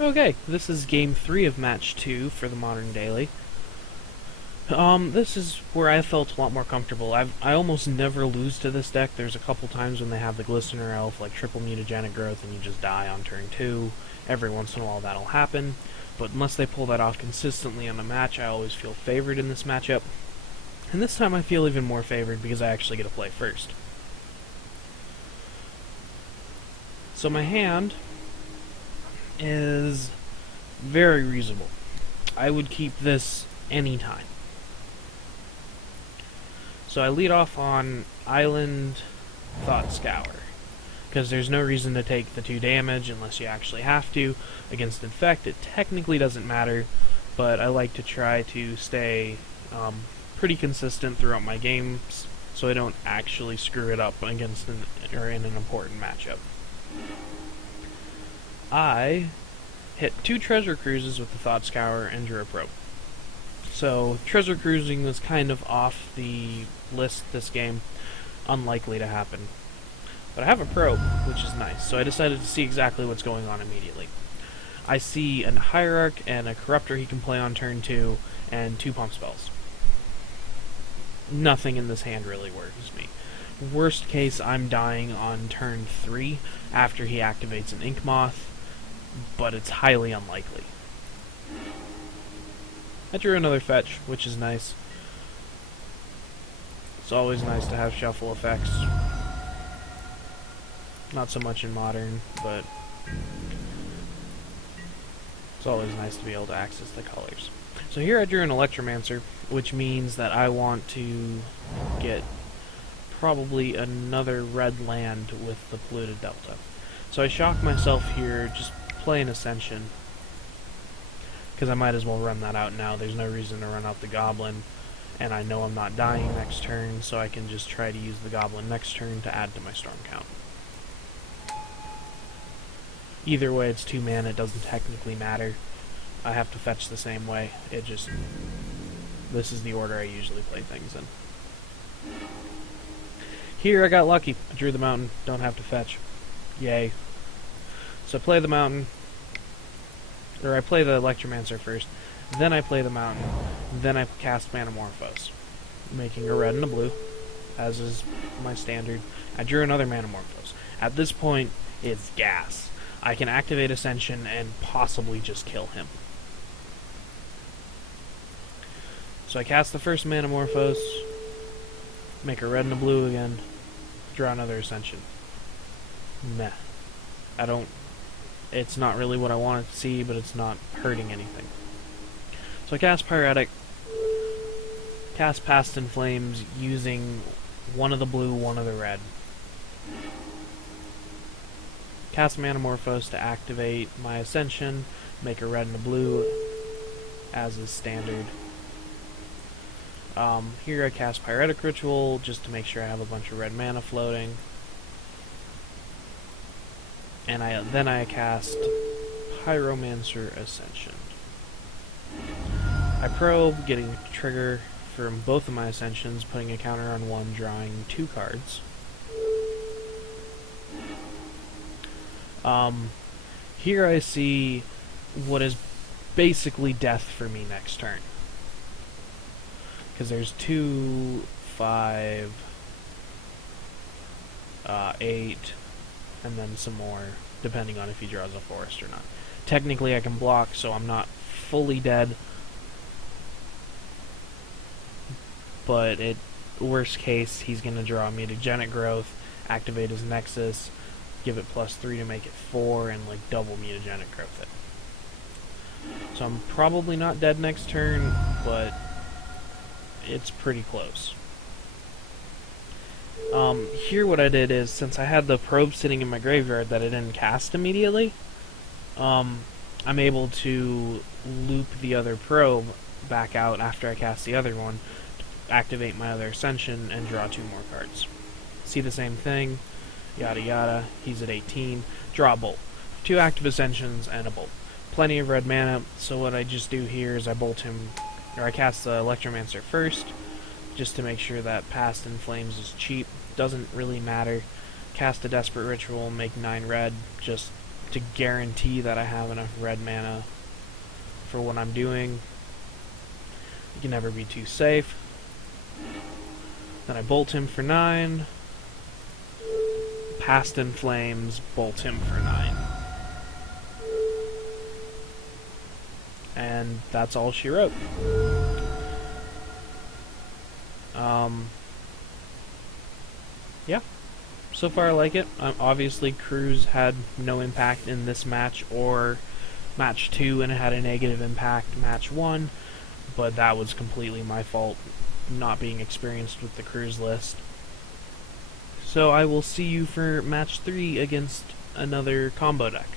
Okay, this is game 3 of match 2 for the Modern Daily. This is where I felt a lot more comfortable. I almost never lose to this deck. There's a couple times when they have the Glistener Elf, like triple mutagenic growth, and you just die on turn 2. Every once in a while that'll happen, but unless they pull that off consistently on a match, I always feel favored in this matchup. And this time I feel even more favored because I actually get to play first. So my hand is very reasonable. I would keep this anytime. So I lead off on Island Thought Scour, because there's no reason to take the 2 damage unless you actually have to. Against Infect, it technically doesn't matter, but I like to try to stay pretty consistent throughout my games so I don't actually screw it up against or in an important matchup. I hit 2 Treasure Cruises with the Thought Scour and drew a Probe. So, Treasure Cruising was kind of off the list this game. Unlikely to happen. But I have a Probe, which is nice, so I decided to see exactly what's going on immediately. I see a Hierarch and a Corruptor he can play on turn 2, and 2 Pump Spells. Nothing in this hand really worries me. Worst case, I'm dying on turn 3 after he activates an Ink Moth, but it's highly unlikely. I drew another fetch, which is nice. It's always nice to have shuffle effects. Not so much in Modern, but it's always nice to be able to access the colors. So here I drew an Electromancer, which means that I want to get probably another red land with the Polluted Delta. So I shock myself here, just play an Ascension, because I might as well run that out now. There's no reason to run out the Goblin, and I know I'm not dying next turn, so I can just try to use the Goblin next turn to add to my Storm count. Either way, it's 2 mana, it doesn't technically matter. I have to fetch the same way. This is the order I usually play things in. Here I got lucky. I drew the mountain, don't have to fetch. Yay. So I play the mountain, or I play the Electromancer first, then I play the mountain, then I cast Manamorphose, making a red and a blue, as is my standard. I drew another Manamorphose. At this point, it's gas. I can activate Ascension and possibly just kill him. So I cast the first Manamorphose, make a red and a blue again, draw another Ascension. Meh. It's not really what I wanted to see, but it's not hurting anything. So I cast Pyretic, cast Past in Flames using one of the blue, one of the red. Cast Manamorphose to activate my Ascension, make a red and a blue, as is standard. Here I cast Pyretic Ritual, just to make sure I have a bunch of red mana floating. And then I cast Pyromancer Ascension. I probe, getting a trigger from both of my Ascensions, putting a counter on one, drawing 2 cards. Here I see what is basically death for me next turn. Because there's 2, 5, 8, and then some more, depending on if he draws a forest or not. Technically I can block, so I'm not fully dead, but worst case, he's going to draw mutagenic growth, activate his Nexus, give it +3 to make it 4, and like double mutagenic growth it. So I'm probably not dead next turn, but it's pretty close. Here what I did is, since I had the probe sitting in my graveyard that I didn't cast immediately, I'm able to loop the other probe back out after I cast the other one, to activate my other Ascension, and draw 2 more cards. See the same thing, yada yada, he's at 18, draw a Bolt. 2 active Ascensions and a Bolt. Plenty of red mana, so what I just do here is I bolt him, or I cast the Electromancer first, just to make sure that Past in Flames is cheap. Doesn't really matter. Cast a Desperate Ritual, make 9 red, just to guarantee that I have enough red mana for what I'm doing. You can never be too safe. Then I bolt him for 9. Past in Flames, bolt him for 9. And that's all she wrote. Yeah. So far I like it. Obviously Cruz had no impact in this match or match 2, and it had a negative impact match 1, but that was completely my fault, not being experienced with the Cruz list. So I will see you for match 3 against another combo deck.